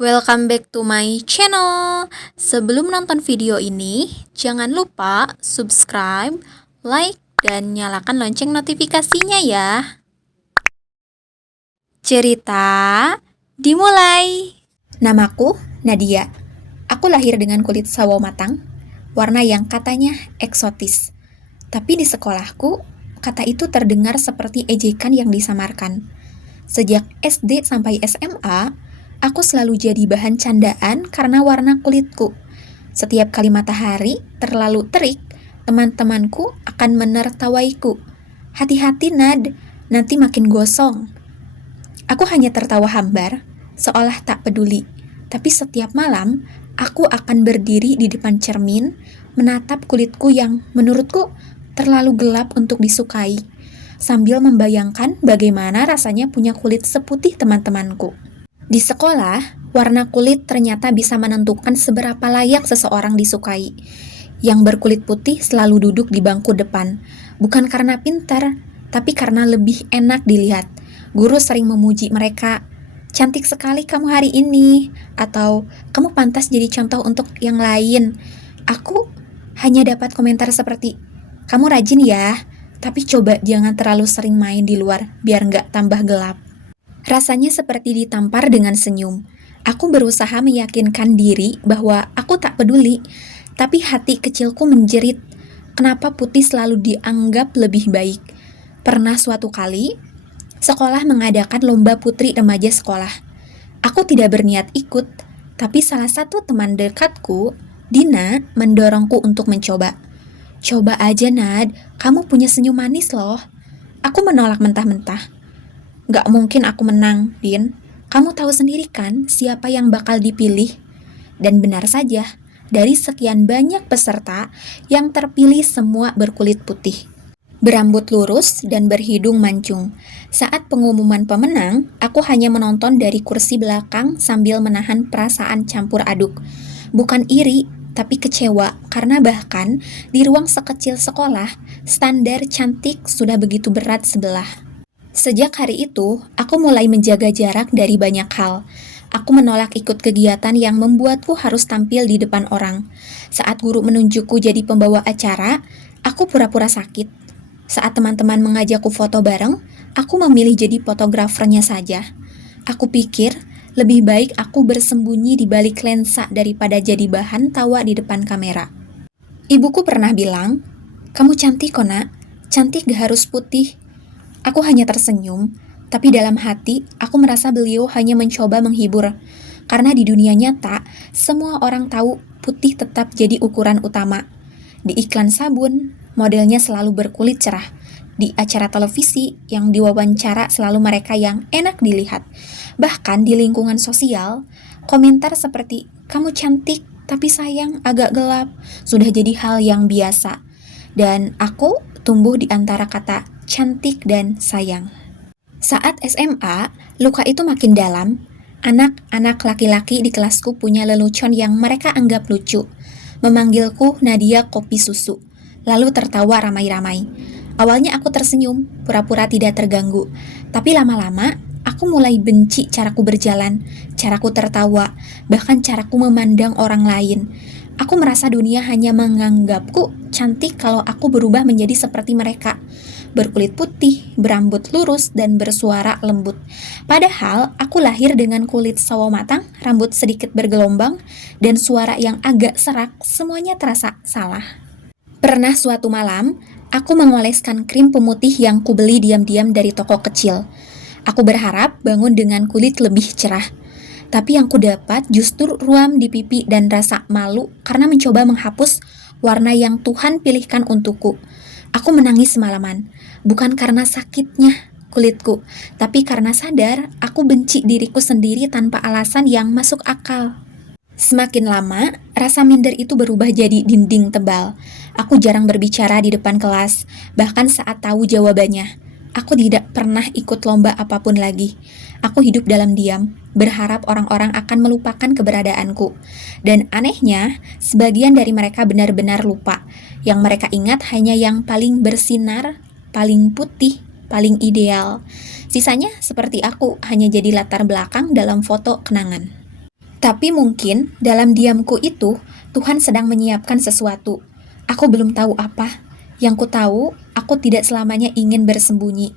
Welcome back to my channel. Sebelum nonton video ini, jangan lupa subscribe, like, dan nyalakan lonceng notifikasinya ya. Cerita dimulai. Namaku Nadia. Aku lahir dengan kulit sawo matang, warna yang katanya eksotis. Tapi di sekolahku, kata itu terdengar seperti ejekan yang disamarkan. Sejak SD sampai SMA, aku selalu jadi bahan candaan karena warna kulitku. Setiap kali matahari terlalu terik, teman-temanku akan menertawaiku. Hati-hati Nad, nanti makin gosong. Aku hanya tertawa hambar, seolah tak peduli. Tapi setiap malam, aku akan berdiri di depan cermin, menatap kulitku yang menurutku terlalu gelap untuk disukai, sambil membayangkan bagaimana rasanya punya kulit seputih teman-temanku. Di sekolah, warna kulit ternyata bisa menentukan seberapa layak seseorang disukai. Yang berkulit putih selalu duduk di bangku depan, bukan karena pintar, tapi karena lebih enak dilihat. Guru sering memuji mereka, "Cantik sekali kamu hari ini," atau "Kamu pantas jadi contoh untuk yang lain." Aku hanya dapat komentar seperti, "Kamu rajin ya, tapi coba jangan terlalu sering main di luar, biar nggak tambah gelap." Rasanya seperti ditampar dengan senyum. Aku berusaha meyakinkan diri bahwa aku tak peduli, tapi hati kecilku menjerit. Kenapa putih selalu dianggap lebih baik? Pernah suatu kali, sekolah mengadakan lomba putri remaja sekolah. Aku tidak berniat ikut, tapi salah satu teman dekatku, Dina, mendorongku untuk mencoba. "Coba aja, Nad, kamu punya senyum manis loh." Aku menolak mentah-mentah. "Gak mungkin aku menang, Din. Kamu tahu sendiri kan siapa yang bakal dipilih?" Dan benar saja, dari sekian banyak peserta, yang terpilih semua berkulit putih, berambut lurus dan berhidung mancung. Saat pengumuman pemenang, aku hanya menonton dari kursi belakang sambil menahan perasaan campur aduk. Bukan iri, tapi kecewa karena bahkan di ruang sekecil sekolah, standar cantik sudah begitu berat sebelah. Sejak hari itu, aku mulai menjaga jarak dari banyak hal. Aku menolak ikut kegiatan yang membuatku harus tampil di depan orang. Saat guru menunjukku jadi pembawa acara, aku pura-pura sakit. Saat teman-teman mengajakku foto bareng, aku memilih jadi fotografernya saja. Aku pikir, lebih baik aku bersembunyi di balik lensa daripada jadi bahan tawa di depan kamera. Ibuku pernah bilang, "Kamu cantik kok, Nak. Cantik gak harus putih." Aku hanya tersenyum, tapi dalam hati aku merasa beliau hanya mencoba menghibur. Karena di dunia nyata, semua orang tahu putih tetap jadi ukuran utama. Di iklan sabun, modelnya selalu berkulit cerah. Di acara televisi, yang diwawancara selalu mereka yang enak dilihat. Bahkan di lingkungan sosial, komentar seperti, "Kamu cantik, tapi sayang agak gelap," sudah jadi hal yang biasa. Dan aku tumbuh di antara kata cantik dan sayang. Saat SMA, luka itu makin dalam. Anak-anak laki-laki di kelasku punya lelucon yang mereka anggap lucu. Memanggilku Nadia Kopi Susu, lalu tertawa ramai-ramai. Awalnya aku tersenyum, pura-pura tidak terganggu. Tapi lama-lama, aku mulai benci caraku berjalan, caraku tertawa, bahkan caraku memandang orang lain. Aku merasa dunia hanya menganggapku cantik kalau aku berubah menjadi seperti mereka. Berkulit putih, berambut lurus, dan bersuara lembut. Padahal, aku lahir dengan kulit sawo matang, rambut sedikit bergelombang, dan suara yang agak serak, semuanya terasa salah. Pernah suatu malam, aku mengoleskan krim pemutih yang kubeli diam-diam dari toko kecil. Aku berharap bangun dengan kulit lebih cerah. Tapi yang kudapat justru ruam di pipi dan rasa malu karena mencoba menghapus warna yang Tuhan pilihkan untukku. Aku menangis semalaman, bukan karena sakitnya kulitku, tapi karena sadar aku benci diriku sendiri tanpa alasan yang masuk akal. Semakin lama, rasa minder itu berubah jadi dinding tebal. Aku jarang berbicara di depan kelas, bahkan saat tahu jawabannya. Aku tidak pernah ikut lomba apapun lagi. Aku hidup dalam diam, berharap orang-orang akan melupakan keberadaanku. Dan anehnya, sebagian dari mereka benar-benar lupa. Yang mereka ingat hanya yang paling bersinar, paling putih, paling ideal. Sisanya seperti aku, hanya jadi latar belakang dalam foto kenangan. Tapi mungkin dalam diamku itu, Tuhan sedang menyiapkan sesuatu. Aku belum tahu apa. Yang ku tahu, aku tidak selamanya ingin bersembunyi.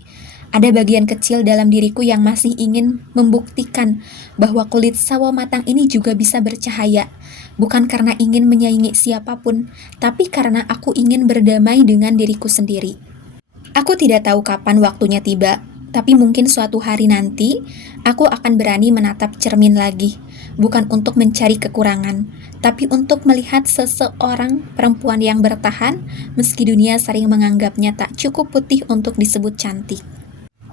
Ada bagian kecil dalam diriku yang masih ingin membuktikan bahwa kulit sawo matang ini juga bisa bercahaya. Bukan karena ingin menyaingi siapapun, tapi karena aku ingin berdamai dengan diriku sendiri. Aku tidak tahu kapan waktunya tiba, tapi mungkin suatu hari nanti, aku akan berani menatap cermin lagi. Bukan untuk mencari kekurangan, tapi untuk melihat seseorang perempuan yang bertahan, meski dunia sering menganggapnya tak cukup putih untuk disebut cantik.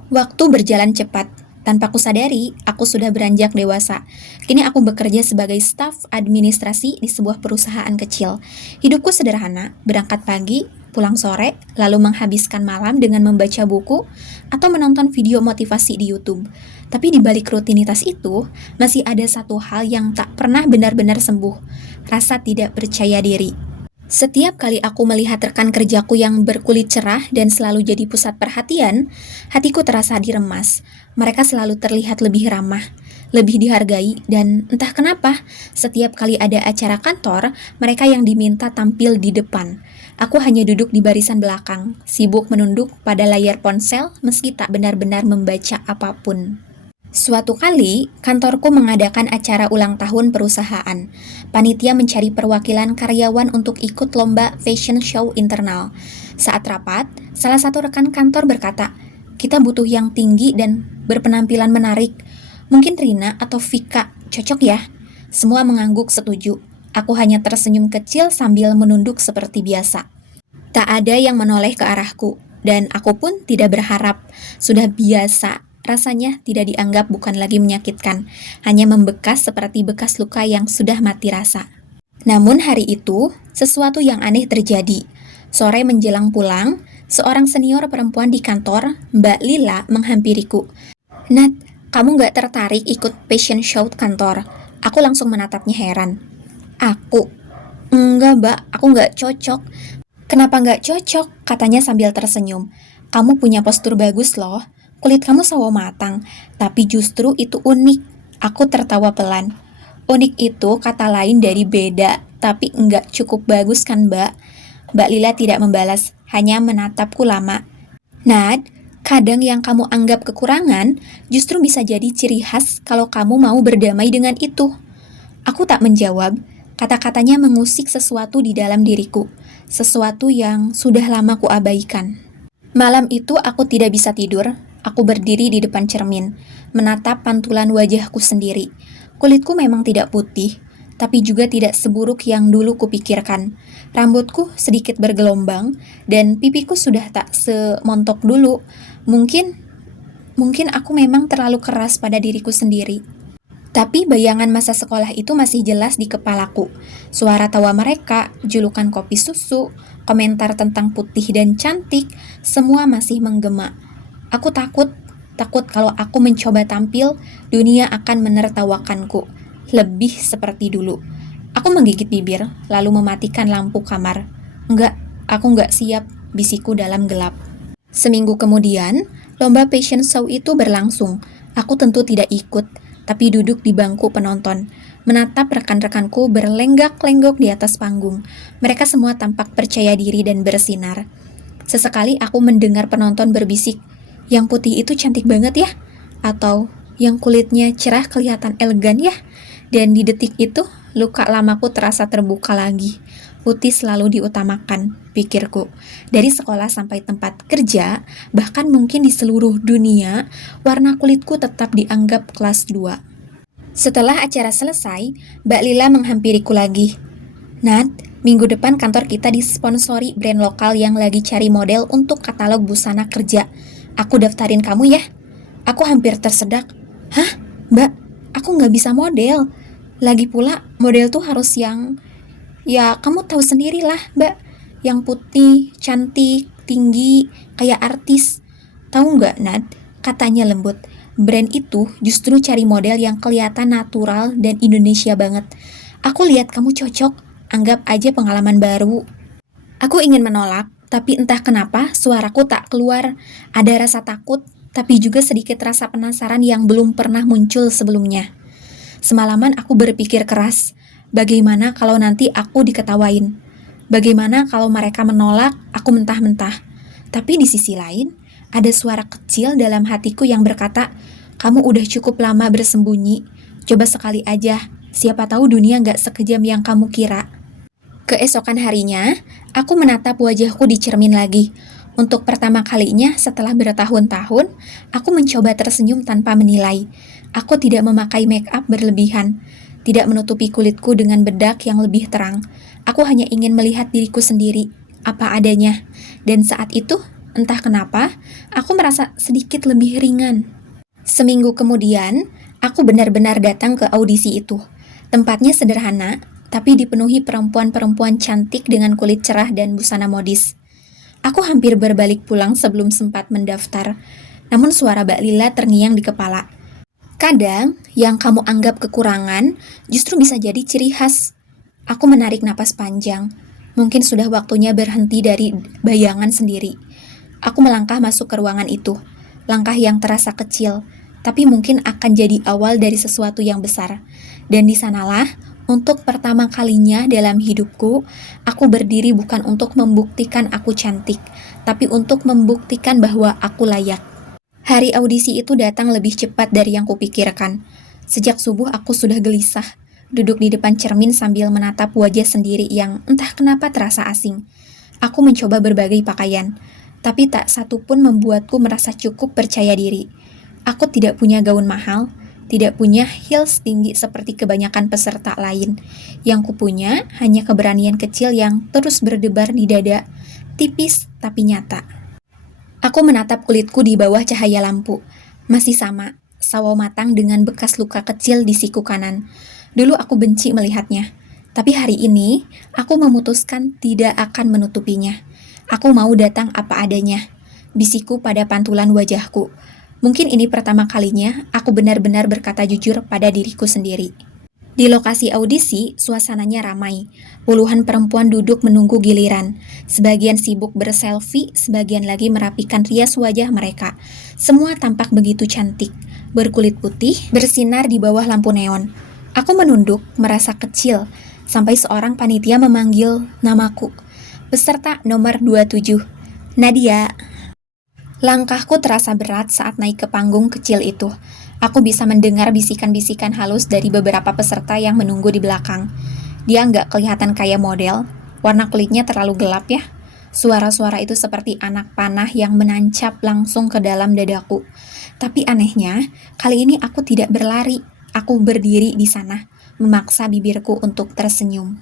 Waktu berjalan cepat. Tanpa kusadari, aku sudah beranjak dewasa. Kini aku bekerja sebagai staf administrasi di sebuah perusahaan kecil. Hidupku sederhana, berangkat pagi, pulang sore, lalu menghabiskan malam dengan membaca buku atau menonton video motivasi di YouTube. Tapi di balik rutinitas itu, masih ada satu hal yang tak pernah benar-benar sembuh, rasa tidak percaya diri. Setiap kali aku melihat rekan kerjaku yang berkulit cerah dan selalu jadi pusat perhatian, hatiku terasa diremas. Mereka selalu terlihat lebih ramah, lebih dihargai, dan entah kenapa, setiap kali ada acara kantor, mereka yang diminta tampil di depan. Aku hanya duduk di barisan belakang, sibuk menunduk pada layar ponsel meski tak benar-benar membaca apapun. Suatu kali, kantorku mengadakan acara ulang tahun perusahaan. Panitia mencari perwakilan karyawan untuk ikut lomba fashion show internal. Saat rapat, salah satu rekan kantor berkata, "Kita butuh yang tinggi dan berpenampilan menarik. Mungkin Rina atau Vika, cocok ya?" Semua mengangguk setuju. Aku hanya tersenyum kecil sambil menunduk seperti biasa. Tak ada yang menoleh ke arahku, dan aku pun tidak berharap. Sudah biasa. Rasanya tidak dianggap bukan lagi menyakitkan, hanya membekas seperti bekas luka yang sudah mati rasa. Namun hari itu, sesuatu yang aneh terjadi. Sore menjelang pulang, seorang senior perempuan di kantor, Mbak Lila, menghampiriku. "Nat, kamu gak tertarik ikut fashion show kantor?" Aku langsung menatapnya heran. "Aku? Enggak, Mbak, aku gak cocok." "Kenapa gak cocok?" katanya sambil tersenyum. "Kamu punya postur bagus loh. Kulit kamu sawo matang, tapi justru itu unik." Aku tertawa pelan. "Unik itu kata lain dari beda, tapi enggak cukup bagus kan, Mbak?" Mbak Lila tidak membalas, hanya menatapku lama. "Nad, kadang yang kamu anggap kekurangan, justru bisa jadi ciri khas kalau kamu mau berdamai dengan itu." Aku tak menjawab, kata-katanya mengusik sesuatu di dalam diriku, sesuatu yang sudah lama kuabaikan. Malam itu aku tidak bisa tidur. Aku berdiri di depan cermin, menatap pantulan wajahku sendiri. Kulitku memang tidak putih, tapi juga tidak seburuk yang dulu kupikirkan. Rambutku sedikit bergelombang, dan pipiku sudah tak semontok dulu. Mungkin aku memang terlalu keras pada diriku sendiri. Tapi bayangan masa sekolah itu masih jelas di kepalaku. Suara tawa mereka, julukan kopi susu, komentar tentang putih dan cantik, semua masih menggema. Aku takut kalau aku mencoba tampil, dunia akan menertawakanku, lebih seperti dulu. Aku menggigit bibir, lalu mematikan lampu kamar. "Enggak, aku enggak siap," bisikku dalam gelap. Seminggu kemudian, lomba fashion show itu berlangsung. Aku tentu tidak ikut, tapi duduk di bangku penonton, menatap rekan-rekanku berlenggak-lenggok di atas panggung. Mereka semua tampak percaya diri dan bersinar. Sesekali aku mendengar penonton berbisik, "Yang putih itu cantik banget ya?" Atau, "Yang kulitnya cerah kelihatan elegan ya?" Dan di detik itu, luka lamaku terasa terbuka lagi. Putih selalu diutamakan, pikirku. Dari sekolah sampai tempat kerja, bahkan mungkin di seluruh dunia, warna kulitku tetap dianggap kelas 2. Setelah acara selesai, Mbak Lila menghampiriku lagi. "Nat, minggu depan kantor kita disponsori brand lokal yang lagi cari model untuk katalog busana kerja. Aku daftarin kamu ya." Aku hampir tersedak. "Hah, Mbak? Aku nggak bisa model. Lagi pula, model tuh harus yang... Ya, kamu tahu sendirilah, Mbak. Yang putih, cantik, tinggi, kayak artis." "Tahu nggak, Nad?" katanya lembut. "Brand itu justru cari model yang kelihatan natural dan Indonesia banget. Aku lihat kamu cocok. Anggap aja pengalaman baru." Aku ingin menolak, tapi entah kenapa suaraku tak keluar. Ada rasa takut, tapi juga sedikit rasa penasaran yang belum pernah muncul sebelumnya. Semalaman aku berpikir keras, bagaimana kalau nanti aku diketawain? Bagaimana kalau mereka menolak aku mentah-mentah? Tapi di sisi lain, ada suara kecil dalam hatiku yang berkata, kamu udah cukup lama bersembunyi, coba sekali aja, siapa tahu dunia gak sekejam yang kamu kira. Keesokan harinya, aku menatap wajahku di cermin lagi. Untuk pertama kalinya setelah bertahun-tahun, aku mencoba tersenyum tanpa menilai. Aku tidak memakai make up berlebihan, tidak menutupi kulitku dengan bedak yang lebih terang. Aku hanya ingin melihat diriku sendiri, apa adanya. Dan saat itu, entah kenapa, aku merasa sedikit lebih ringan. Seminggu kemudian, aku benar-benar datang ke audisi itu. Tempatnya sederhana, tapi dipenuhi perempuan-perempuan cantik dengan kulit cerah dan busana modis. Aku hampir berbalik pulang sebelum sempat mendaftar, namun suara Mbak Lila terngiang di kepala. Kadang, yang kamu anggap kekurangan justru bisa jadi ciri khas. Aku menarik napas panjang. Mungkin sudah waktunya berhenti dari bayangan sendiri. Aku melangkah masuk ke ruangan itu. Langkah yang terasa kecil, tapi mungkin akan jadi awal dari sesuatu yang besar. Dan di sanalah, untuk pertama kalinya dalam hidupku, aku berdiri bukan untuk membuktikan aku cantik, tapi untuk membuktikan bahwa aku layak. Hari audisi itu datang lebih cepat dari yang kupikirkan. Sejak subuh aku sudah gelisah, duduk di depan cermin sambil menatap wajah sendiri yang entah kenapa terasa asing. Aku mencoba berbagai pakaian, tapi tak satu pun membuatku merasa cukup percaya diri. Aku tidak punya gaun mahal, tidak punya heels tinggi seperti kebanyakan peserta lain. Yang kupunya hanya keberanian kecil yang terus berdebar di dada, tipis tapi nyata. Aku menatap kulitku di bawah cahaya lampu. Masih sama, sawo matang dengan bekas luka kecil di siku kanan. Dulu aku benci melihatnya, tapi hari ini aku memutuskan tidak akan menutupinya. Aku mau datang apa adanya, bisikku pada pantulan wajahku. Mungkin ini pertama kalinya aku benar-benar berkata jujur pada diriku sendiri. Di lokasi audisi, suasananya ramai. Puluhan perempuan duduk menunggu giliran. Sebagian sibuk berselfie, sebagian lagi merapikan rias wajah mereka. Semua tampak begitu cantik, berkulit putih, bersinar di bawah lampu neon. Aku menunduk, merasa kecil, sampai seorang panitia memanggil namaku. Peserta nomor 27, Nadia. Langkahku terasa berat saat naik ke panggung kecil itu. Aku bisa mendengar bisikan-bisikan halus dari beberapa peserta yang menunggu di belakang. Dia nggak kelihatan kayak model, warna kulitnya terlalu gelap ya. Suara-suara itu seperti anak panah yang menancap langsung ke dalam dadaku. Tapi anehnya, kali ini aku tidak berlari. Aku berdiri di sana, memaksa bibirku untuk tersenyum.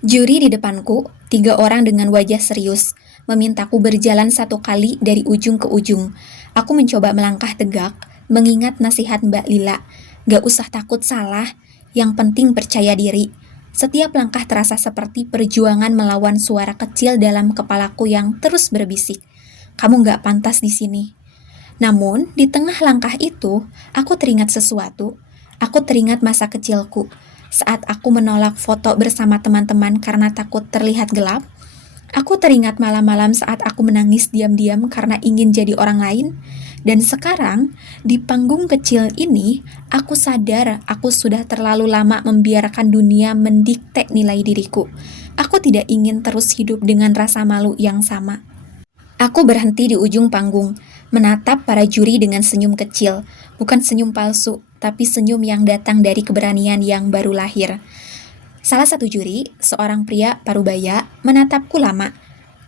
Juri di depanku, 3 orang dengan wajah serius, memintaku berjalan 1 kali dari ujung ke ujung. Aku mencoba melangkah tegak, mengingat nasihat Mbak Lila. Gak usah takut salah, yang penting percaya diri. Setiap langkah terasa seperti perjuangan melawan suara kecil dalam kepalaku yang terus berbisik. Kamu gak pantas di sini. Namun, di tengah langkah itu, aku teringat sesuatu. Aku teringat masa kecilku. Saat aku menolak foto bersama teman-teman karena takut terlihat gelap, aku teringat malam-malam saat aku menangis diam-diam karena ingin jadi orang lain. Dan sekarang, di panggung kecil ini, aku sadar aku sudah terlalu lama membiarkan dunia mendikte nilai diriku. Aku tidak ingin terus hidup dengan rasa malu yang sama. Aku berhenti di ujung panggung, menatap para juri dengan senyum kecil. Bukan senyum palsu, tapi senyum yang datang dari keberanian yang baru lahir. Salah satu juri, seorang pria parubaya, menatapku lama.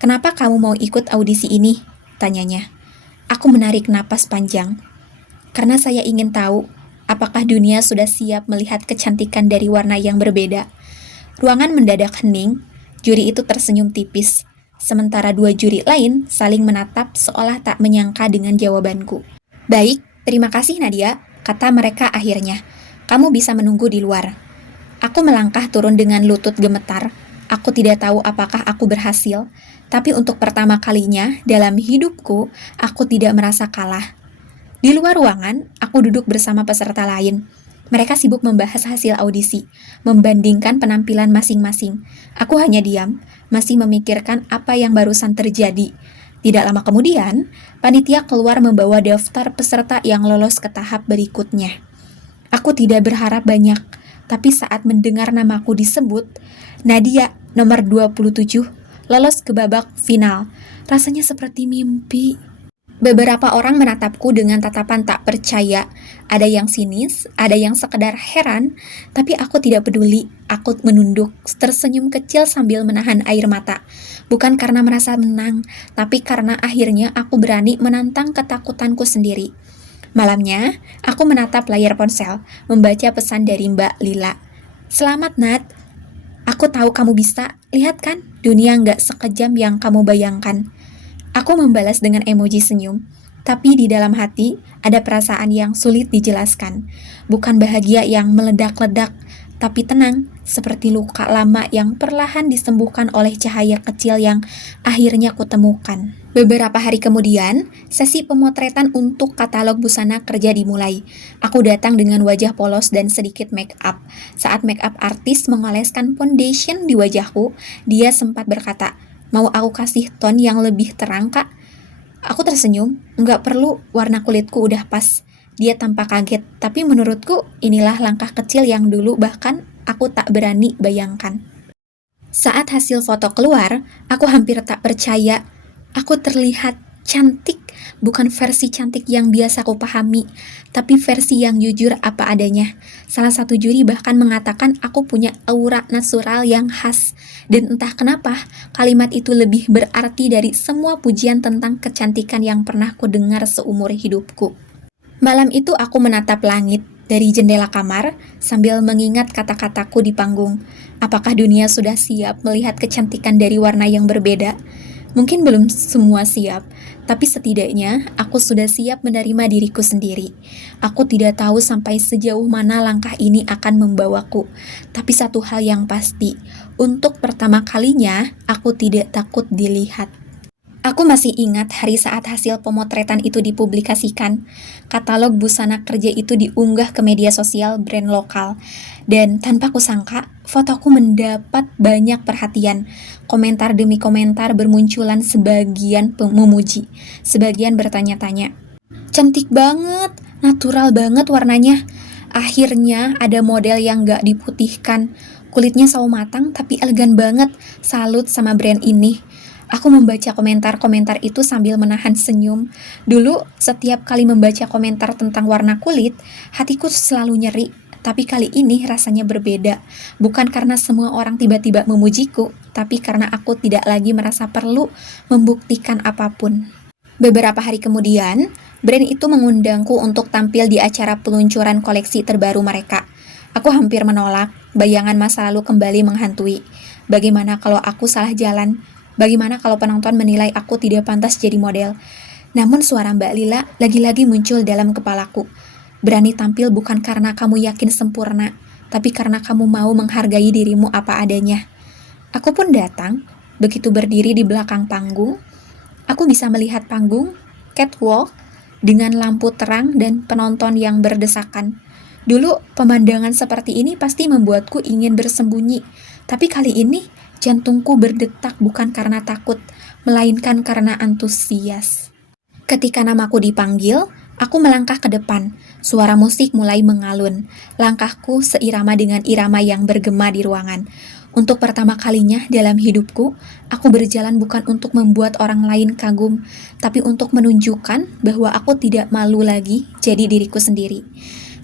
"Kenapa kamu mau ikut audisi ini?" tanyanya. Aku menarik napas panjang. Karena saya ingin tahu, apakah dunia sudah siap melihat kecantikan dari warna yang berbeda. Ruangan mendadak hening, juri itu tersenyum tipis. Sementara 2 juri lain saling menatap seolah tak menyangka dengan jawabanku. "Baik, terima kasih Nadia," kata mereka akhirnya. "Kamu bisa menunggu di luar." Aku melangkah turun dengan lutut gemetar. Aku tidak tahu apakah aku berhasil, tapi untuk pertama kalinya dalam hidupku, aku tidak merasa kalah. Di luar ruangan, aku duduk bersama peserta lain. Mereka sibuk membahas hasil audisi, membandingkan penampilan masing-masing. Aku hanya diam, masih memikirkan apa yang barusan terjadi. Tidak lama kemudian, panitia keluar membawa daftar peserta yang lolos ke tahap berikutnya. Aku tidak berharap banyak, tapi saat mendengar namaku disebut, Nadia nomor 27 lolos ke babak final. Rasanya seperti mimpi. Beberapa orang menatapku dengan tatapan tak percaya. Ada yang sinis, ada yang sekedar heran, tapi aku tidak peduli. Aku menunduk, tersenyum kecil sambil menahan air mata. Bukan karena merasa menang, tapi karena akhirnya aku berani menantang ketakutanku sendiri. Malamnya, aku menatap layar ponsel, membaca pesan dari Mbak Lila. Selamat, Nat. Aku tahu kamu bisa. Lihat kan, dunia nggak sekejam yang kamu bayangkan. Aku membalas dengan emoji senyum, tapi di dalam hati ada perasaan yang sulit dijelaskan. Bukan bahagia yang meledak-ledak, tapi tenang, seperti luka lama yang perlahan disembuhkan oleh cahaya kecil yang akhirnya kutemukan. Beberapa hari kemudian, sesi pemotretan untuk katalog busana kerja dimulai. Aku datang dengan wajah polos dan sedikit make up. Saat make up artis mengoleskan foundation di wajahku, dia sempat berkata, "Mau aku kasih tone yang lebih terang, Kak?" Aku tersenyum, "Nggak perlu, warna kulitku udah pas." Dia tampak kaget, tapi menurutku inilah langkah kecil yang dulu bahkan aku tak berani bayangkan. Saat hasil foto keluar, aku hampir tak percaya. Aku terlihat cantik, bukan versi cantik yang biasa aku pahami, tapi versi yang jujur apa adanya. Salah satu juri bahkan mengatakan aku punya aura natural yang khas. Dan entah kenapa, kalimat itu lebih berarti dari semua pujian tentang kecantikan yang pernah kudengar seumur hidupku. Malam itu aku menatap langit dari jendela kamar sambil mengingat kata-kataku di panggung. Apakah dunia sudah siap melihat kecantikan dari warna yang berbeda? Mungkin belum semua siap, tapi setidaknya aku sudah siap menerima diriku sendiri. Aku tidak tahu sampai sejauh mana langkah ini akan membawaku, tapi satu hal yang pasti, untuk pertama kalinya aku tidak takut dilihat. Aku masih ingat hari saat hasil pemotretan itu dipublikasikan. Katalog busana kerja itu diunggah ke media sosial brand lokal. Dan tanpa kusangka, fotoku mendapat banyak perhatian. Komentar demi komentar bermunculan, sebagian memuji, sebagian bertanya-tanya. "Cantik banget, natural banget warnanya. Akhirnya ada model yang gak diputihkan. Kulitnya sawo matang tapi elegan banget. Salut sama brand ini." Aku membaca komentar-komentar itu sambil menahan senyum. Dulu, setiap kali membaca komentar tentang warna kulit, hatiku selalu nyeri. Tapi kali ini rasanya berbeda. Bukan karena semua orang tiba-tiba memujiku, tapi karena aku tidak lagi merasa perlu membuktikan apapun. Beberapa hari kemudian, brand itu mengundangku untuk tampil di acara peluncuran koleksi terbaru mereka. Aku hampir menolak, bayangan masa lalu kembali menghantui. Bagaimana kalau aku salah jalan? Bagaimana kalau penonton menilai aku tidak pantas jadi model? Namun suara Mbak Lila lagi-lagi muncul dalam kepalaku. Berani tampil bukan karena kamu yakin sempurna, tapi karena kamu mau menghargai dirimu apa adanya. Aku pun datang, begitu berdiri di belakang panggung. Aku bisa melihat panggung, catwalk, dengan lampu terang dan penonton yang berdesakan. Dulu, pemandangan seperti ini pasti membuatku ingin bersembunyi, tapi kali ini jantungku berdetak bukan karena takut, melainkan karena antusias. Ketika namaku dipanggil, aku melangkah ke depan. Suara musik mulai mengalun. Langkahku seirama dengan irama yang bergema di ruangan. Untuk pertama kalinya dalam hidupku, aku berjalan bukan untuk membuat orang lain kagum, tapi untuk menunjukkan bahwa aku tidak malu lagi jadi diriku sendiri.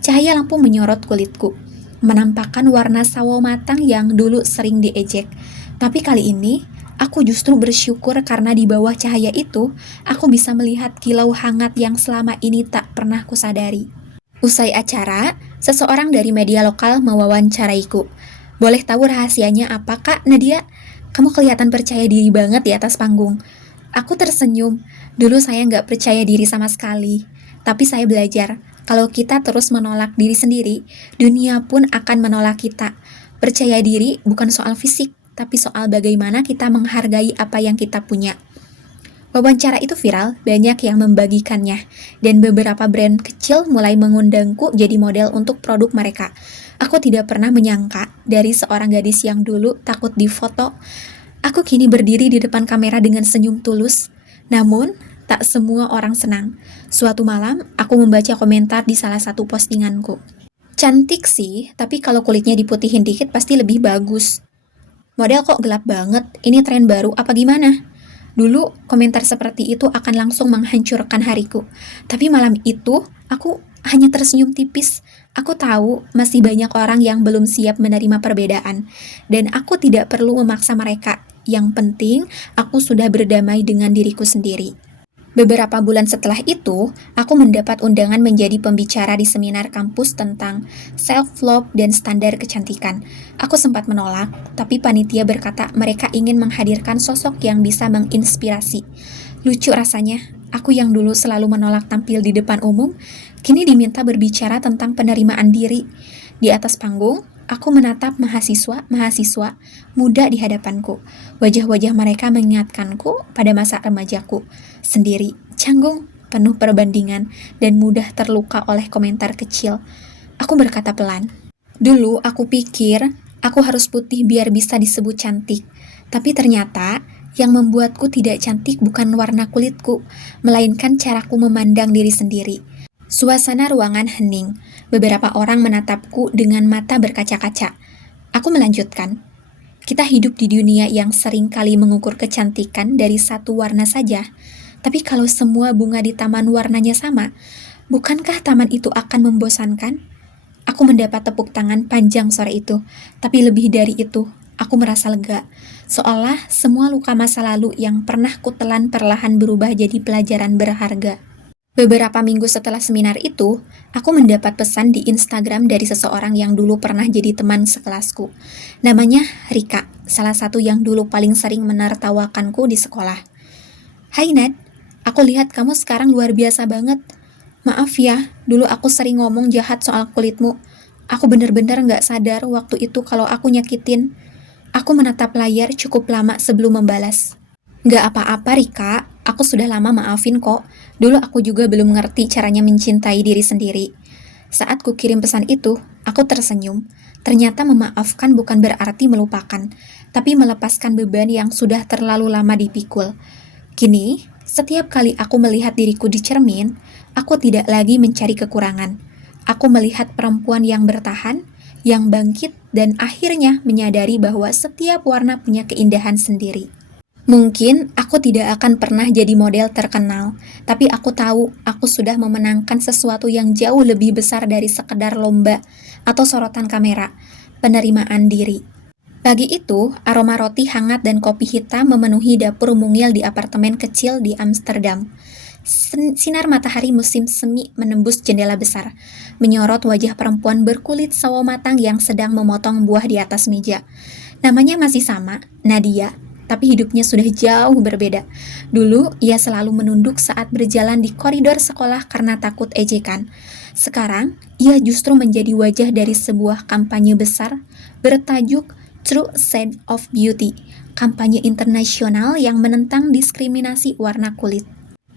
Cahaya lampu menyorot kulitku, menampakkan warna sawo matang yang dulu sering diejek. Tapi kali ini, aku justru bersyukur karena di bawah cahaya itu, aku bisa melihat kilau hangat yang selama ini tak pernah kusadari. Usai acara, seseorang dari media lokal mewawancaraiku. "Boleh tahu rahasianya apa, Kak Nadia? Kamu kelihatan percaya diri banget di atas panggung." Aku tersenyum. Dulu saya nggak percaya diri sama sekali. Tapi saya belajar, kalau kita terus menolak diri sendiri, dunia pun akan menolak kita. Percaya diri bukan soal fisik, tapi soal bagaimana kita menghargai apa yang kita punya. Wawancara itu viral, banyak yang membagikannya, dan beberapa brand kecil mulai mengundangku jadi model untuk produk mereka. Aku tidak pernah menyangka, dari seorang gadis yang dulu takut difoto, aku kini berdiri di depan kamera dengan senyum tulus. Namun, tak semua orang senang. Suatu malam, aku membaca komentar di salah satu postinganku. Cantik sih, tapi kalau kulitnya diputihin dikit pasti lebih bagus. Model kok gelap banget, ini tren baru apa gimana? Dulu komentar seperti itu akan langsung menghancurkan hariku. Tapi malam itu aku hanya tersenyum tipis. Aku tahu masih banyak orang yang belum siap menerima perbedaan. Dan aku tidak perlu memaksa mereka. Yang penting aku sudah berdamai dengan diriku sendiri. Beberapa bulan setelah itu, aku mendapat undangan menjadi pembicara di seminar kampus tentang self-love dan standar kecantikan. Aku sempat menolak, tapi panitia berkata mereka ingin menghadirkan sosok yang bisa menginspirasi. Lucu rasanya, aku yang dulu selalu menolak tampil di depan umum, kini diminta berbicara tentang penerimaan diri. Di atas panggung, aku menatap mahasiswa-mahasiswa muda di hadapanku. Wajah-wajah mereka mengingatkanku pada masa remajaku. Sendiri, canggung, penuh perbandingan, dan mudah terluka oleh komentar kecil. Aku berkata pelan. Dulu aku pikir aku harus putih biar bisa disebut cantik. Tapi ternyata yang membuatku tidak cantik bukan warna kulitku, melainkan caraku memandang diri sendiri. Suasana ruangan hening. Beberapa orang menatapku dengan mata berkaca-kaca. Aku melanjutkan. Kita hidup di dunia yang sering kali mengukur kecantikan dari satu warna saja. Tapi kalau semua bunga di taman warnanya sama, bukankah taman itu akan membosankan? Aku mendapat tepuk tangan panjang sore itu, tapi lebih dari itu, aku merasa lega. Seolah semua luka masa lalu yang pernah kutelan perlahan berubah jadi pelajaran berharga. Beberapa minggu setelah seminar itu, aku mendapat pesan di Instagram dari seseorang yang dulu pernah jadi teman sekelasku. Namanya Rika, salah satu yang dulu paling sering menertawakanku di sekolah. Hai Nad, aku lihat kamu sekarang luar biasa banget. Maaf ya, dulu aku sering ngomong jahat soal kulitmu. Aku bener-bener gak sadar waktu itu kalau aku nyakitin. Aku menatap layar cukup lama sebelum membalas. Gak apa-apa Rika, aku sudah lama maafin kok. Dulu aku juga belum ngerti caranya mencintai diri sendiri. Saat ku kirim pesan itu, aku tersenyum. Ternyata memaafkan bukan berarti melupakan, tapi melepaskan beban yang sudah terlalu lama dipikul. Kini, setiap kali aku melihat diriku di cermin, aku tidak lagi mencari kekurangan. Aku melihat perempuan yang bertahan, yang bangkit, dan akhirnya menyadari bahwa setiap warna punya keindahan sendiri. Mungkin aku tidak akan pernah jadi model terkenal, tapi aku tahu aku sudah memenangkan sesuatu yang jauh lebih besar dari sekedar lomba atau sorotan kamera, penerimaan diri. Pagi itu, aroma roti hangat dan kopi hitam memenuhi dapur mungil di apartemen kecil di Amsterdam. Sinar matahari musim semi menembus jendela besar, menyorot wajah perempuan berkulit sawo matang yang sedang memotong buah di atas meja. Namanya masih sama, Nadia, tapi hidupnya sudah jauh berbeda. Dulu, ia selalu menunduk saat berjalan di koridor sekolah karena takut ejekan. Sekarang, ia justru menjadi wajah dari sebuah kampanye besar bertajuk True Shade of Beauty, kampanye internasional yang menentang diskriminasi warna kulit.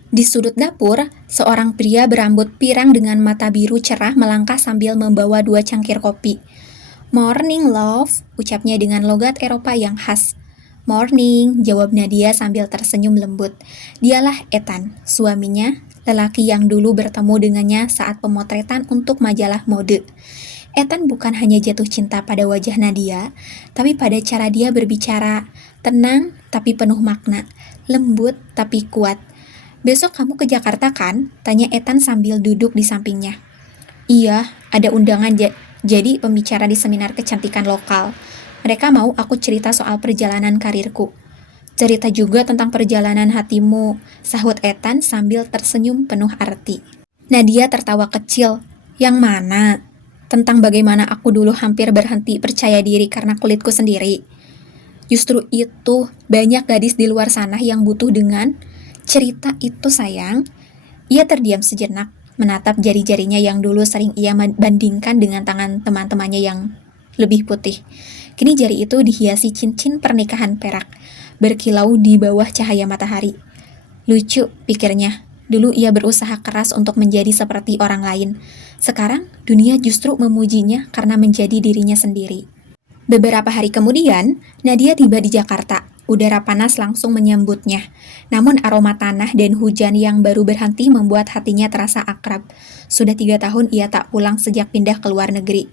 Di sudut dapur, seorang pria berambut pirang dengan mata biru cerah melangkah sambil membawa 2 cangkir kopi. "Morning, love," ucapnya dengan logat Eropa yang khas. "Morning," jawab Nadia sambil tersenyum lembut. Dialah Ethan, suaminya, lelaki yang dulu bertemu dengannya saat pemotretan untuk majalah mode. Ethan bukan hanya jatuh cinta pada wajah Nadia, tapi pada cara dia berbicara, tenang tapi penuh makna, lembut tapi kuat. "Besok kamu ke Jakarta kan?" tanya Ethan sambil duduk di sampingnya. "Iya, ada undangan jadi pembicara di seminar kecantikan lokal. Mereka mau aku cerita soal perjalanan karirku." "Cerita juga tentang perjalanan hatimu," sahut Ethan sambil tersenyum penuh arti. Nadia tertawa kecil. "Yang mana? Tentang bagaimana aku dulu hampir berhenti percaya diri karena kulitku sendiri. Justru itu, banyak gadis di luar sana yang butuh dengan cerita itu sayang." Ia terdiam sejenak, menatap jari-jarinya yang dulu sering ia bandingkan dengan tangan teman-temannya yang lebih putih. Kini jari itu dihiasi cincin pernikahan perak, berkilau di bawah cahaya matahari. Lucu, pikirnya. Dulu ia berusaha keras untuk menjadi seperti orang lain. Sekarang, dunia justru memujinya karena menjadi dirinya sendiri. Beberapa hari kemudian, Nadia tiba di Jakarta. Udara panas langsung menyambutnya. Namun aroma tanah dan hujan yang baru berhenti membuat hatinya terasa akrab. Sudah 3 tahun ia tak pulang sejak pindah ke luar negeri.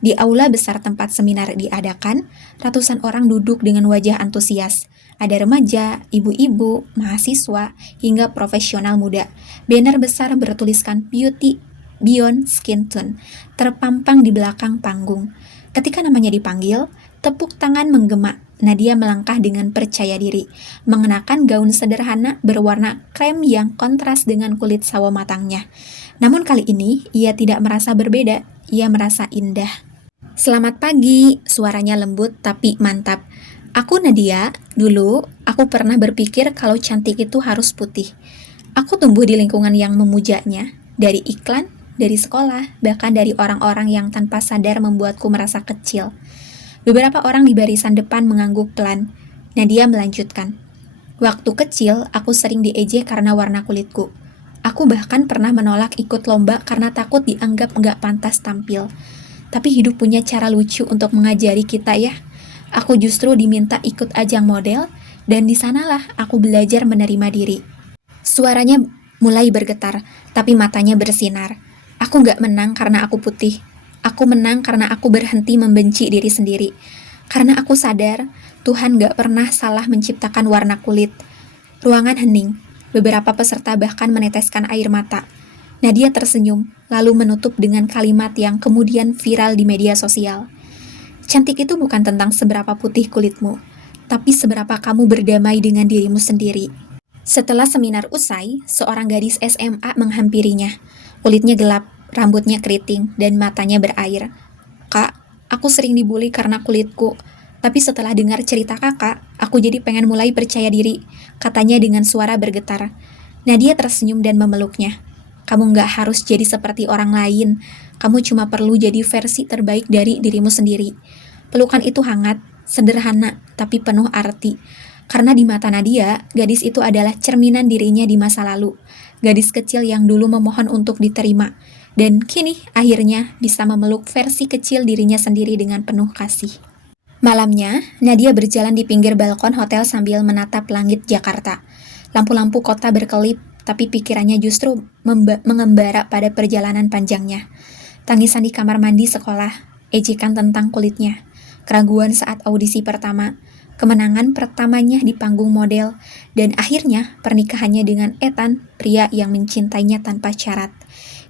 Di aula besar tempat seminar diadakan, ratusan orang duduk dengan wajah antusias. Ada remaja, ibu-ibu, mahasiswa, hingga profesional muda. Banner besar bertuliskan Beauty Beyond Skin Tone terpampang di belakang panggung. Ketika namanya dipanggil, tepuk tangan menggema. Nadia melangkah dengan percaya diri, mengenakan gaun sederhana berwarna krem yang kontras dengan kulit sawo matangnya. Namun kali ini, ia tidak merasa berbeda, ia merasa indah. Selamat pagi, suaranya lembut tapi mantap. Aku Nadia, dulu aku pernah berpikir kalau cantik itu harus putih. Aku tumbuh di lingkungan yang memujanya, dari iklan, dari sekolah, bahkan dari orang-orang yang tanpa sadar membuatku merasa kecil. Beberapa orang di barisan depan mengangguk pelan. Nadia melanjutkan. Waktu kecil, aku sering diejek karena warna kulitku. Aku bahkan pernah menolak ikut lomba karena takut dianggap nggak pantas tampil. Tapi hidup punya cara lucu untuk mengajari kita ya. Aku justru diminta ikut ajang model, dan di sanalah aku belajar menerima diri. Suaranya mulai bergetar, tapi matanya bersinar. Aku nggak menang karena aku putih. Aku menang karena aku berhenti membenci diri sendiri. Karena aku sadar, Tuhan gak pernah salah menciptakan warna kulit. Ruangan hening. Beberapa peserta bahkan meneteskan air mata. Nadia tersenyum, lalu menutup dengan kalimat yang kemudian viral di media sosial. Cantik itu bukan tentang seberapa putih kulitmu, tapi seberapa kamu berdamai dengan dirimu sendiri. Setelah seminar usai, seorang gadis SMA menghampirinya. Kulitnya gelap, rambutnya keriting, dan matanya berair. Kak, aku sering dibully karena kulitku. Tapi setelah dengar cerita kakak, aku jadi pengen mulai percaya diri, katanya dengan suara bergetar. Nadia tersenyum dan memeluknya. Kamu nggak harus jadi seperti orang lain. Kamu cuma perlu jadi versi terbaik dari dirimu sendiri. Pelukan itu hangat, sederhana, tapi penuh arti. Karena di mata Nadia, gadis itu adalah cerminan dirinya di masa lalu. Gadis kecil yang dulu memohon untuk diterima. Dan kini akhirnya bisa memeluk versi kecil dirinya sendiri dengan penuh kasih. Malamnya, Nadia berjalan di pinggir balkon hotel sambil menatap langit Jakarta. Lampu-lampu kota berkelip, tapi pikirannya justru mengembara pada perjalanan panjangnya. Tangisan di kamar mandi sekolah, ejekan tentang kulitnya, keraguan saat audisi pertama, kemenangan pertamanya di panggung model, dan akhirnya pernikahannya dengan Ethan, pria yang mencintainya tanpa syarat.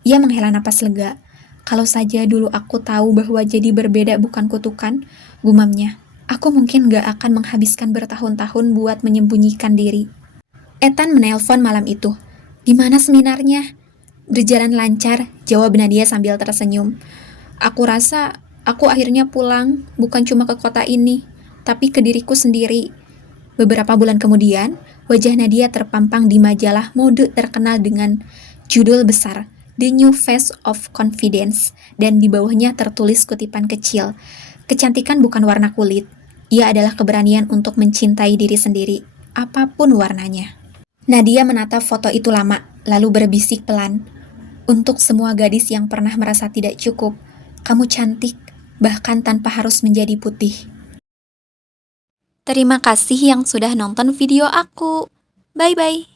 Ia menghela napas lega. Kalau saja dulu aku tahu bahwa jadi berbeda bukan kutukan, gumamnya. Aku mungkin gak akan menghabiskan bertahun-tahun buat menyembunyikan diri. Ethan menelpon malam itu. Gimana seminarnya? Berjalan lancar, jawab Nadia sambil tersenyum. Aku rasa aku akhirnya pulang, bukan cuma ke kota ini, tapi ke diriku sendiri. Beberapa bulan kemudian, wajah Nadia terpampang di majalah mode terkenal dengan judul besar, The New Face of Confidence, dan di bawahnya tertulis kutipan kecil. Kecantikan bukan warna kulit, ia adalah keberanian untuk mencintai diri sendiri, apapun warnanya. Nadia menatap foto itu lama, lalu berbisik pelan. Untuk semua gadis yang pernah merasa tidak cukup, kamu cantik, bahkan tanpa harus menjadi putih. Terima kasih yang sudah nonton video aku. Bye-bye.